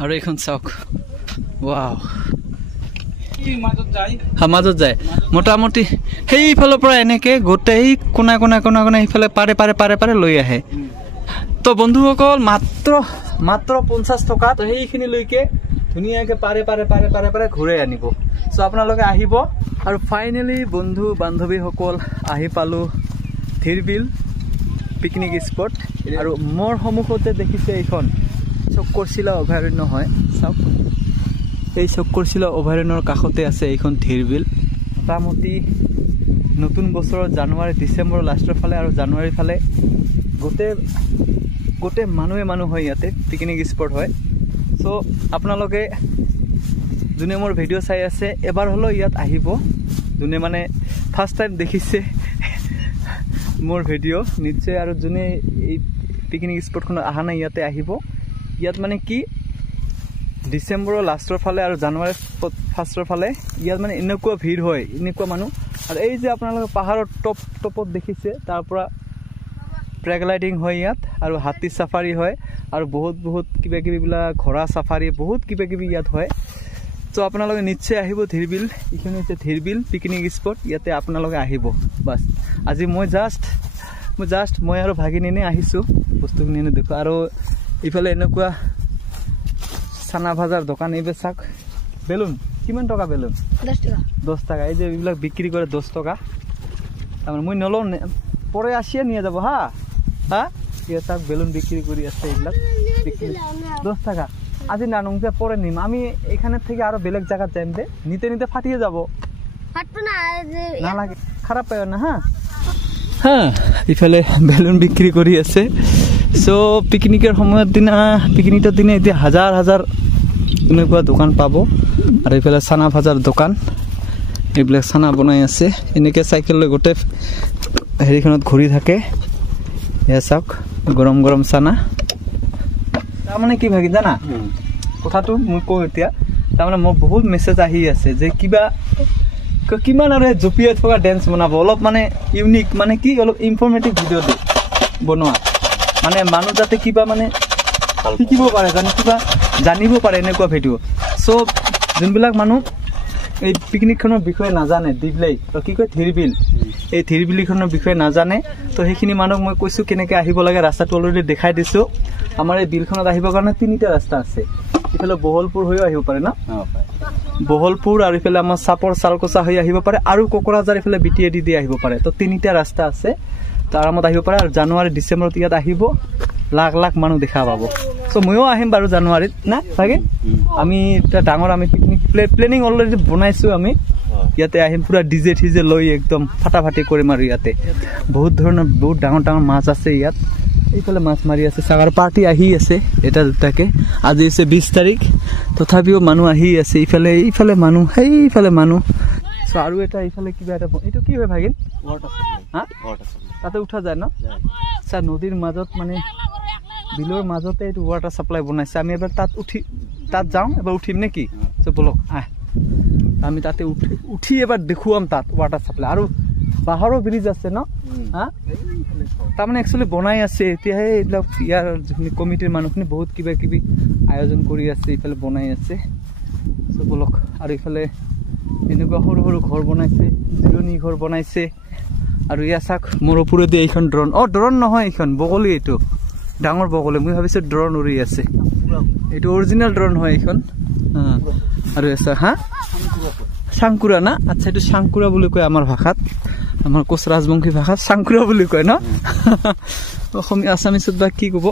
আৰু এইখন চাওক ওৱাও মাজত যায় মোটামুটি সেইফালৰ পৰা এনেকে গোটেই কোনা কোনা কোনা কোনা সেইফালে পাৰে পাৰে পাৰে পাৰে লৈ আহে তো বন্ধুসকল মাত্ৰ 50 টকা তো সেইখিনি লৈকে ধুনীয়াকে পাৰে পাৰে পাৰে পাৰে পাৰে ঘূৰাই আনিব সো আপোনালোকে আহিব আৰু ফাইনেলি বন্ধু বান্ধৱীসকল আহি পালো ধীৰবিল পিকনিক স্পট আৰু মোৰ সন্মুখতে দেখিছে এইখন চক্কৰশিলা অভয়াৰণ্য হয় চাওক এই চক্কৰশিলা অভয়াৰণ্যৰ কাষতে আছে এইখন ধীৰবিল মোটামুটি নতুন বছৰৰ জানুৱাৰী ডিচেম্বৰ লাষ্টৰ ফালে আৰু জানুৱাৰীৰ ফালে গোটেই মানুহ হয় ইয়াতে পিকনিক স্পট হয় সো আপোনালোকে যোনে মোৰ ভিডিঅ' চাই আছে এবাৰ হ'লেও ইয়াত আহিব যোনে মানে ফাৰ্ষ্ট টাইম দেখিছে মোৰ ভিডিঅ' নিশ্চয় আৰু যোনে এই পিকনিক স্পটখনত অহা নাই ইয়াতে আহিব ইয়াত মানে কি ডিচেম্বৰৰ লাষ্টৰ ফালে আৰু জানুৱাৰী ফাৰ্ষ্টৰ ফালে ইয়াত মানে এনেকুৱা ভিৰ হয় এনেকুৱা মানুহ আৰু এই যে আপোনালোকে পাহাৰৰ টপত দেখিছে তাৰ পৰা প্ৰেগলাইডিং হয় ইয়াত আৰু হাতী সাফাৰী হয় আৰু বহুত কিবা কিবিবিলাক ঘোঁৰা সাফাৰী বহুত কিবা কিবি ইয়াত হয় তো আপোনালোকে নিশ্চয় আহিব ধীৰবিল এইখিনি হৈছে ধীৰবিল পিকনিক স্পট ইয়াতে আপোনালোকে আহিব বাস আজি মই জাষ্ট মই আৰু ভাগিনী আহিছোঁ বস্তুখিনি এনে দেখো আৰু ইফালে এনেকুৱা চানা ভাজাৰ দোকান এইবোৰ চাওক বেলুন কিমান টকা বেলুন 10 টাকা এই যে এইবিলাক বিক্ৰী কৰে 10 টকা তাৰমানে মই নলওঁ পরে আসিয়ে নিয়ে যাব হা ইয়ে চাওক বেলুন বিক্রি করে আছে এইবিলাক 10 টাকা আজি নানুং যে পরে নিম আমি এখানে থেকে আরো বেলেগ জায়গায় যাইম দে নিতে ফাটিয়ে যাব ফাটবে না লাগে খারাপ পায় না হ্যাঁ ইফালে বেলুন বিক্রি কৰি আছে সো পিকনিকেৰ সময়ৰ দিনা এতিয়া হাজাৰ এনেকুৱা দোকান পাব আৰু ইফালে চানা ভাজাৰ দোকান এইবিলাক চানা বনাই আছে এনেকে সাইকেল লৈ গোটে হেৰিখনত ঘূৰি থাকে এয়া চাওক গৰম চানা তাৰমানে কি ভাগি জানা কথাটো মই কওঁ এতিয়া তাৰমানে মোৰ বহুত মেছেজ আহি আছে যে কিমান আৰু জুপিয়াই থকা ডেন্স বনাব অলপ মানে ইউনিক মানে কি অলপ ইনফৰমেটিভ ভিডিঅ' বনোৱা মানে মানুহ যাতে কিবা মানে শিকিব পাৰে কিবা জানিব পাৰে এনেকুৱা ভিডিঅ' সো যোনবিলাক মানুহ এই পিকনিকখনৰ বিষয়ে নাজানে দিবলাই তো কি কয় ধীৰবিল এই ধীৰবিলখনৰ বিষয়ে নাজানে তো সেইখিনি মানুহক মই কৈছোঁ কেনেকৈ আহিব লাগে ৰাস্তাটো অলৰেডি দেখাই দিছোঁ আমাৰ এই বিলখনত আহিবৰ কাৰণে 3টা ৰাস্তা আছে ইফালে বহলপুৰ হৈ আহিব পাৰে না বহলপুৰ আৰু ইফালে আমাৰ চাপৰ চালকচা হৈ আহিব পাৰে আৰু কোকৰাঝাৰ ইফালে বিটিএডি দি আহিব পাৰে তো 3টা ৰাস্তা আছে তো আৰামত আহিব পাৰে আৰু জানুৱাৰী ডিচেম্বৰত ইয়াত আহিব লাখ মানুহ দেখা পাব সো ময়ো আহিম বাৰু জানুৱাৰীত না ভাগে আমি এটা ডাঙৰ আমি পিকনিক প্লেনিং অলৰেডি বনাইছো আমি ইয়াতে আহিম পুৰা ডিজে ঠিজে লৈ একদম ফাটাফাটি কৰিম আৰু ইয়াতে বহুত ধৰণৰ বহুত ডাঙৰ মাছ আছে ইয়াত এইফালে মাছ মাৰি আছে সাগৰ পাৰ্টি আহি আছে এটা দুটাকে আজি আছে 20 তাৰিখ তথাপিও মানুহ আহি আছে এইফালে মানুহ সেইফালে মানুহ সো আৰু এটা এইফালে কিবা এটা এইটো কি হয় ভাগিন ৱাটাৰ তাতে উঠা যায় ন স্যাৰ নদীৰ মাজত মানে বিলৰ মাজতে এইটো ৱাটাৰ সাপ্লাই বনাইছে আমি এবাৰ তাত যাওঁ এবাৰ উঠিম নেকি তো বলক আমি তাতে উঠি এবাৰ দেখুৱাম তাত ৱাটাৰ সাপ্লাই আৰু বাহৰৰ ব্ৰিজ আছে ন তাৰমানে একচুৱেলি বনাই আছে এতিয়াহে এইবিলাক ইয়াৰ যিখিনি কমিটিৰ মানুহখিনি বহুত কিবা কিবি আয়োজন কৰি আছে ইফালে বনাই আছে তো বলক আৰু ইফালে এনেকুৱা সৰু ঘৰ বনাইছে জিৰণি ঘৰ বনাইছে আৰু ইয়া চাক মোৰ ওপৰেদি এইখন ড্ৰোন নহয় এইখন বগলী এইটো ডাঙৰ বগলী মই ভাবিছোঁ ড্ৰোন উৰি আছে এইটো অৰিজিনেল ড্ৰোন হয় এইখন আৰু এছা চাংকুৰা না আচ্ছা এইটো চাংকুৰা বুলি কয় আমাৰ ভাষাত আমাৰ কোচ ৰাজবংশী ভাষাত চাংকুৰা বুলি কয় ন অসমীয়া আছামিছত বা কি ক'ব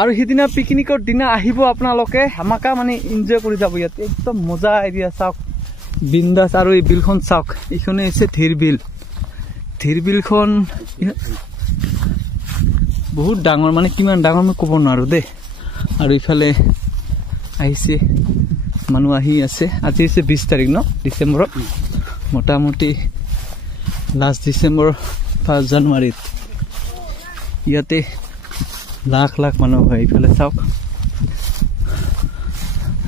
আৰু সিদিনা পিকনিকৰ দিনা আহিব আপোনালোকে হামাকা মানে এনজয় কৰি যাব ইয়াত একদম মজা এৰিয়া চাওক বিন্দাস আৰু এই বিলখন চাওক এইখনে হৈছে ধীৰবিলখন বহুত ডাঙৰ মানে কিমান ডাঙৰ মই ক'ব নোৱাৰো দেই আৰু ইফালে আহিছে মানুহ আহি আছে আজি হৈছে 20 তাৰিখ ন ডিচেম্বৰত মোটামুটি লাষ্ট ডিচেম্বৰ 1 জানুৱাৰীত ইয়াতে লাখ মানুহ হয় ইফালে চাওক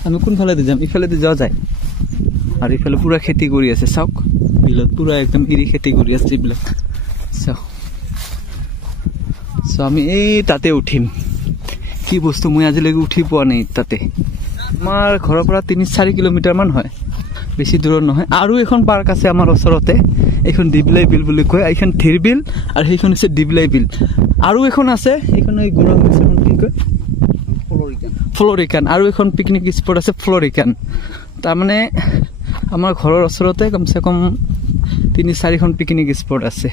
আমি কোনফালেদি যাম ইফালেদি যোৱা যায় আৰু ইফালে পুৰা খেতি কৰি আছে চাওক বিলত পুৰা একদম ইৰি খেতি কৰি আছে এইবিলাক চাওক সো আমি এই তাতে উঠিম কি বস্তু মই আজিলৈকে উঠি পোৱা নাই তাতে আমাৰ ঘৰৰ পৰা 3-4 কিলোমিটাৰ মান হয় বেছি দূৰত নহয় আৰু এখন পাৰ্ক আছে আমাৰ ওচৰতে এইখন ডিবলাই বিল বুলি কয় এইখন থিৰ বিল আৰু সেইখন আছে ডিবলাই বিল আৰু এখন আছে এইখন এই গৰম এখন কি কয় ফ্লৰিকান আৰু এখন পিকনিক স্পট আছে ফ্লৰিকান তাৰমানে আমাৰ ঘৰৰ ওচৰতে কমসে কম 3-4খন পিকনিক স্পট আছে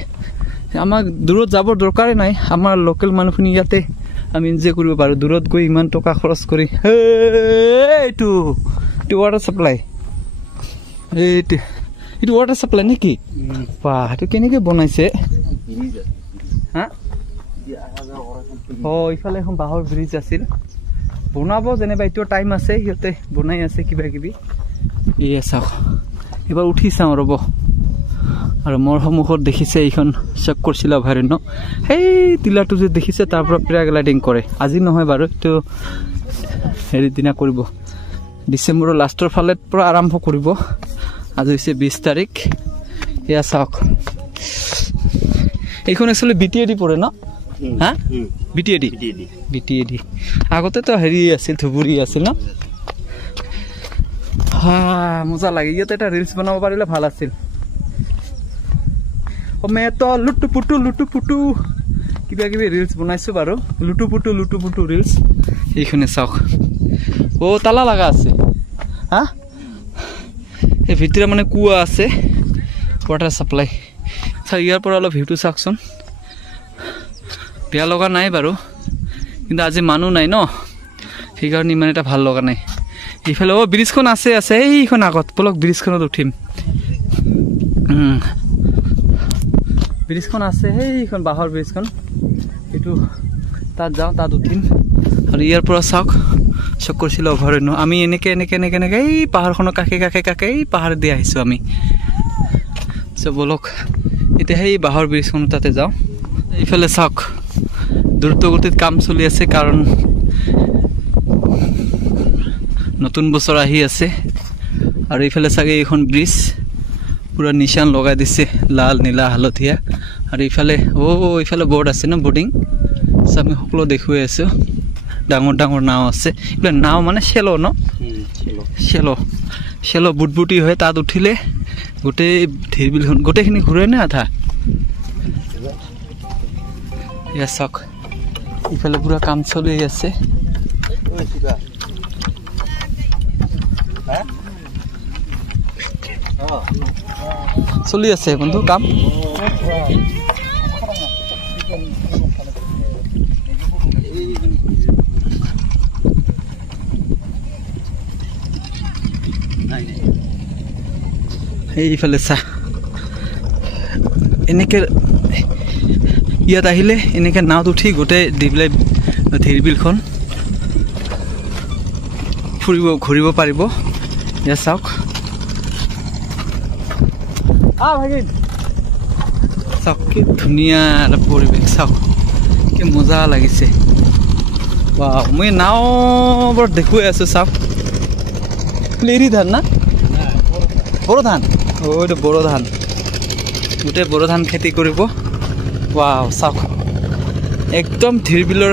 আমাক দূৰত যাব দৰকাৰে নাই আমাৰ লোকেল মানুহখিনি ইয়াতে আমি এনজয় কৰিব পাৰো দূৰত গৈ ইমান টকা খৰচ কৰি এইটো ৱাটাৰ সাপ্লাই এইটো ৱাটাৰ সাপ্লাই নেকি বাহ এইটো কেনেকৈ বনাইছে হা ইফালে এখন বাঁহৰ ব্ৰিজ আছিল বনাব যেনিবা এইটো টাইম আছে সিহঁতে বনাই আছে কিবা কিবি এয়া চাওক এবাৰ উঠি চাওঁ ৰ'ব আৰু মোৰ সন্মুখত দেখিছে এইখন চক্ৰশিলা অভয়াৰণ্য সেই টিলাটো যে দেখিছে তাৰ পৰা পেৰাগ্লাইডিং কৰে আজি নহয় বাৰু এইটো হেৰি দিনা কৰিব ডিচেম্বৰৰ লাষ্টৰ ফালে পৰা আৰম্ভ কৰিব আজি হৈছে 20 তাৰিখ এয়া চাওক এইখন একচুৱেলি বিটিএডি পৰে ন হা বিটিএডি আগতে তো হেৰি আছিল ধুবুৰী আছিল ন হা মজা লাগে ইয়াতে এটা ৰিলছ বনাব পাৰিলে ভাল আছিল मैं तो लुटु पुटु किबा किबि रील्स बनाइছো बारो लुटु पुटु रील्स এইখানে চাওক ও তালা লাগা আছে হ্যাঁ এই ভিতরে মানে কুয়া আছে ওয়াটার সাপ্লাই সা ইয়াৰ পৰা অলপ ভিউটো চাওকচোন বেয়া লগা নাই বাৰু কিন্তু আজি মানুহ নাই ন সেইকাৰণে ইমান এটা ভাল লগা নাই এইফালে ও ব্ৰিজখন আছে এইখন আগত বলক ব্ৰিজখনত উঠিম ব্ৰিজখন আছে সেইখন বাঁহৰ ব্ৰিজখন এইটো তাত যাওঁ তাত উঠিম আৰু ইয়াৰ পৰা চাওক চক্ৰশিলা অভয়াৰণ্য আমি এনেকে এই পাহাৰখনৰ কাষে এই পাহাৰ দি আহিছোঁ আমি বলক এতিয়া সেই বাঁহৰ ব্ৰিজখন তাতে যাওঁ এইফালে চাওক দ্ৰুতগতিত কাম চলি আছে কাৰণ নতুন বছৰ আহি আছে আৰু এইফালে চাগে এইখন ব্ৰিজ পুৰা নিশান লগাই দিছে লাল নীলা হালধীয়া আৰু ইফালে বোৰ্ড আছে না বোৰ্ডিং আমি সকলো দেখুৱাই আছো ডাঙৰ নাও আছে এইফালে নাও মানে শেলো ন শেলো বুটবুটি হয় তাত উঠিলে গোটেই ঢিৰবিলখন গোটেইখিনি ঘূৰে না আধা ইয়া চাওক ইফালে পুৰা কাম চলি আছে চলি আছে বন্ধু কাম এইফালে চা এনেকে ইয়াত আহিলে এনেকে নাওত উঠি গোটেই ডিবলাই ঢিৰবিলখন ঘূৰিব পাৰিব ইয়া চাওক চাওক কি ধুনীয়া এটা পৰিৱেশ চাওক কি মজা লাগিছে মই নাও বৰ দেখুৱাই আছো চাওক এৰি ধান না বড়ো ধান এইটো বড়ো ধান গোটেই বড়ো ধান খেতি কৰিব ৱাও চাওক একদম ঢিৰবিলৰ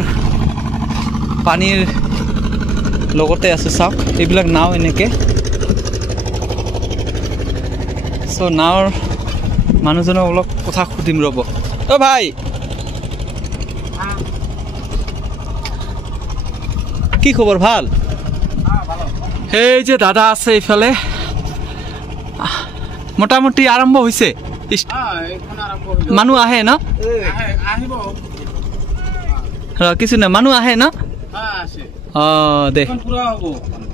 পানীৰ লগতে আছে চাওক এইবিলাক নাও এনেকে নাওৰ মানুহজনক অলপ কথা সুধিম ৰ'ব অ ভাই কি খবৰ ভাল এই যে দাদা আছে এইফালে মোটামুটি আৰম্ভ হৈছে মানুহ আহে ন কিছু নাই মানুহ আহে ন দে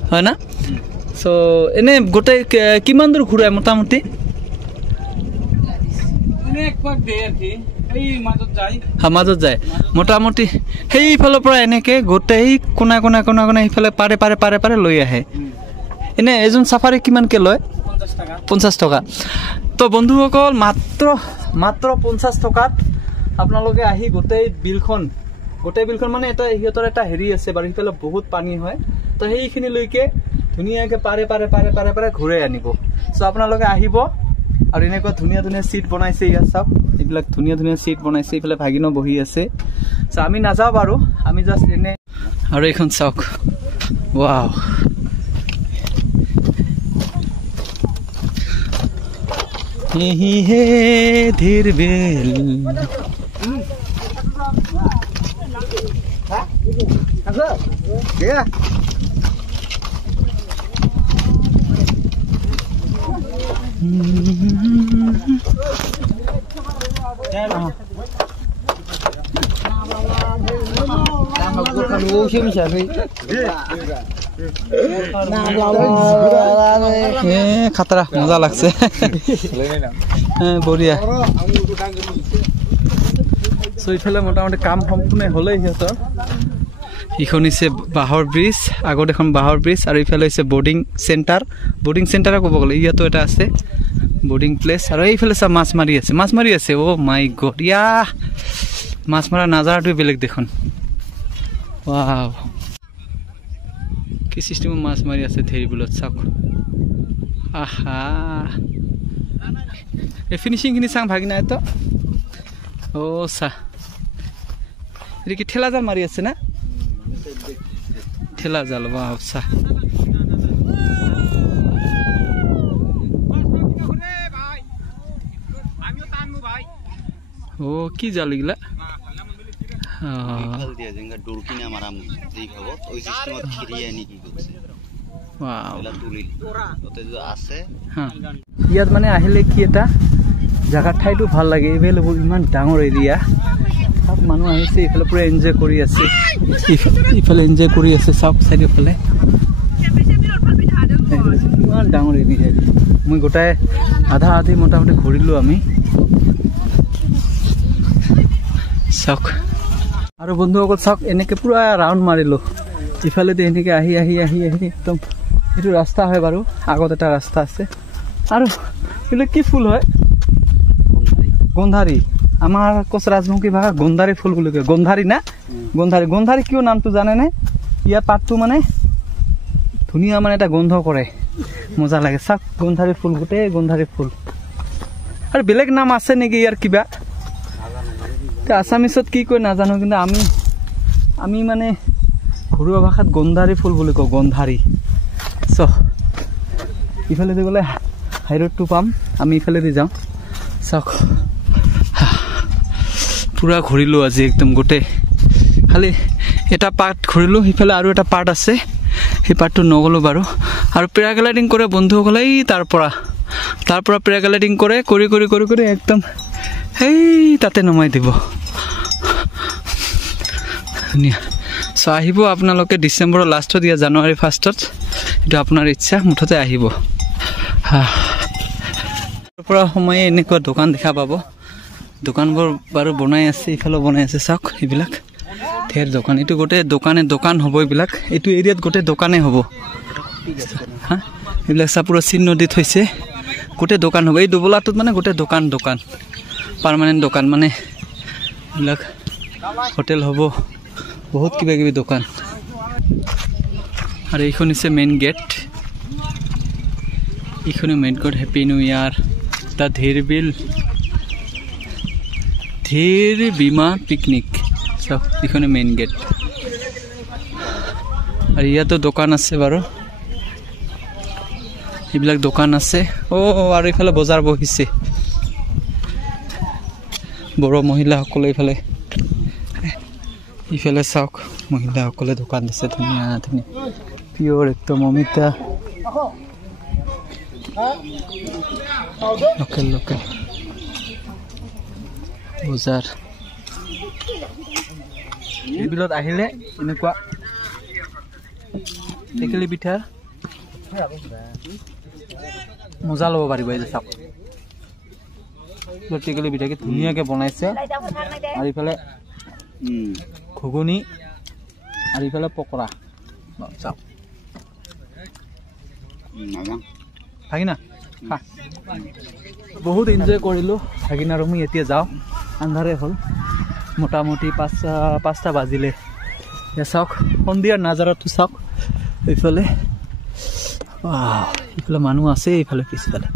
হয় না চ' এনে গোটেই কিমান দূৰ ঘূৰাই মোটামুটি মাজত যায় মোটামুটি সেইফালৰ পৰা এনেকে গোটেই কোনা সেইফালে পাৰে লৈ আহে এনে এজন চাফাৰী কিমানকে লয় 50 টকা তো বন্ধুসকল মাত্ৰ 50 টকাত আপোনালোকে আহি গোটেই বিলখন মানে এটা সিহঁতৰ এটা হেৰি আছে বাৰু সিফালে বহুত পানী হয় তো সেইখিনিলৈকে ধুনীয়াকে পাৰে ঘূৰাই আনিব চ' আপোনালোকে আহিব আৰু এনেকুৱা ধুনীয়া সিট বনাইছে ইয়াত চাওক এইবিলাক ধুনীয়া সিট বনাইছে এইফালে ভাগিনো বহি আছে চ' আমি নাযাওঁ বাৰু আমি জাষ্ট এনে আৰু এইখন চাওক ৱাও यही है धीर बेल खतरा मजा लगছে বঢ়িয়া সো ইফালে মোটামুটি কাম সম্পূৰ্ণ হলেই সিহঁতৰ ইখন হৈছে বাহৰ ব্ৰিজ আগত এখন বাহৰ ব্ৰিজ আৰু ইফালে হৈছে বোৰ্ডিং চেণ্টাৰ ক'ব গ'লে ইয়াতো এটা আছে বোৰ্ডিং প্লেচ আৰু এইফালে চা মাছ মাৰি আছে অ মাই গড ইয়া মাছ মাৰা নাজাৰাটো বেলেগ দেখোন ৱাও কি সিস্টেম মাছ মাৰি আছে ধেৰিবুলত চাওক আহা এই ফিনিশিং খিনি চাং ভাগি নাই তো ও সা এৰি কি ঠেলা জাল মাৰি আছে না ঠেলা জাল ৱাও সা ও কি জাল গিলা ভাল দিয়া যেঙ্গা ডুরকিনা মারাম এই ভাবত ওই সিস্টেমত খিরিয়া নি কি করছে ওয়াও এলা তুলিল ওতে যে আছে হ্যাঁ ইয়াত মানে আহিলে কি এটা জায়গা ঠাইটো ভাল লাগে এভেলেবল ইমান ডাঙৰ এৰিয়া সব মানুহ আহিছে ইফালে পুৰা এনজয় কৰি আছে ইফালে এনজয় কৰি আছে সব সাইড ইফালে ইমান ডাঙৰ এৰিয়া মই গোটাই আধা আধি মোটামুটি ঘূৰিলো আমি চাওক আৰু বন্ধুসকল চাওক এনেকে পুৰা ৰাউণ্ড মাৰিলো ইফালেদি এনেকে আহি একদম এইটো ৰাস্তা হয় বাৰু আগত এটা ৰাস্তা আছে আৰু এগুলো কি ফুল হয় গন্ধাৰী আমাৰ কোচ ৰাজমুখী ভাষা গন্ধাৰী ফুল বুলি কয় গন্ধাৰী না গন্ধাৰী কিয় নামটো জানে নে ইয়াৰ পাতটো মানে ধুনীয়া মানে এটা গন্ধ কৰে মজা লাগে চাওক গন্ধাৰী ফুল গোটেই গন্ধাৰী ফুল আৰু বেলেগ নাম আছে নেকি ইয়াৰ কিবা আসামিছত কি কয় নাজানো কিন্তু আমি মানে ঘৰুৱা ভাষাত গন্ধাৰী ফুল বুলি কওঁ গন্ধাৰী চ ইফালে দি গ'লে হাইৰোডটো পাম আমি ইফালে দি যাওঁ চাওক পুৰা ঘূৰিলোঁ আজি একদম গোটেই খালি এটা পাৰ্ট ঘূৰিলোঁ সিফালে আৰু এটা পাৰ্ট আছে সেই পাৰ্টটো নগ'লোঁ বাৰু আৰু পেৰাগ্লাইডিং কৰে বন্ধুসকলে এই তাৰ পৰা পেৰাগ্লাইডিং কৰে কৰি একদম এই তাতে নমাই দিব ধুনীয়া চ' আহিব আপোনালোকে ডিচেম্বৰৰ লাষ্টত দিয়া জানুৱাৰী ফাৰ্ষ্টত এইটো আপোনাৰ ইচ্ছা মুঠতে আহিব পৰা সময়ে এনেকুৱা দোকান দেখা পাব দোকানবোৰ বাৰু বনাই আছে ইফালেও বনাই আছে চাওক এইবিলাক ধেৰ দোকান এইটো গোটেই দোকান হ'ব এইবিলাক এইটো এৰিয়াত গোটেই দোকানেই হ'ব হা এইবিলাক চা পুৰা চিহ্ন দি থৈছে গোটেই দোকান হ'ব এই দুবলাটোত মানে গোটেই দোকান পাৰ্মানেণ্ট দোকান মানে এইবিলাক হোটেল হ'ব বহুত কিবা কিবি দোকান আৰু এইখন হৈছে মেইন গেট এইখনো main gate happy new year the ধীৰ বীমা পিকনিক চাওক এইখনো মেইন গেট আৰু ইয়াতো দোকান আছে বাৰু এইবিলাক দোকান আছে আৰু এইফালে বজাৰ বহিছে বড়ো মহিলাসকলে ইফালে চাওক মহিলাসকলে দোকান দিছে ধুনীয়া পিয়ৰ একদম অমিতা লোকেল বজাৰ এইবিলত আহিলে এনেকুৱা টেকেলি পিঠাৰ মজা ল'ব পাৰিব এই যে চাওক টেকেলি পিঠাকে ধুনীয়াকৈ বনাইছে আৰু ইফালে ঘুগুনি আৰু ইফালে পকৰা চাওক ভাগিনা বহুত এনজয় কৰিলোঁ ভাগিনা আৰু মই এতিয়া যাওঁ আন্ধাৰে হ'ল মোটামুটি 5টা বাজিলে চাওক সন্ধিয়াৰ নাজাৰাটো চাওক এইফালে মানুহ আছে এইফালে পিছফালে